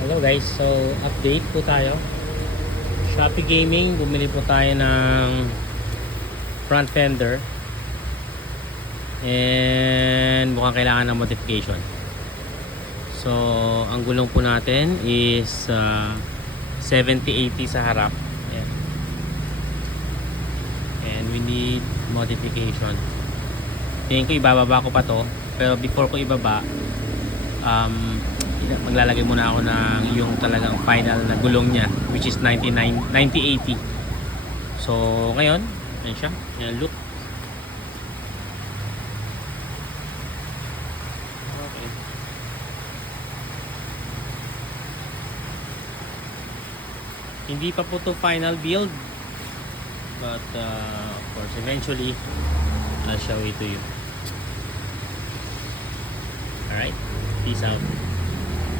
Hello guys, so update po tayo. Shopee Gaming, bumili po tayo ng front fender and mukhang kailangan ng modification. So ang gulong po natin is 70-80 sa harap. Ayan. And we need modification. Tingin ko ibababa ko pa to, pero before ko ibaba, maglalagay muna ako ng yung talagang final na gulong niya, which is 90-80. So ngayon yan siya, yan look. Okay. Hindi pa po to final build, but of course eventually I'll show it to you. Alright, peace out.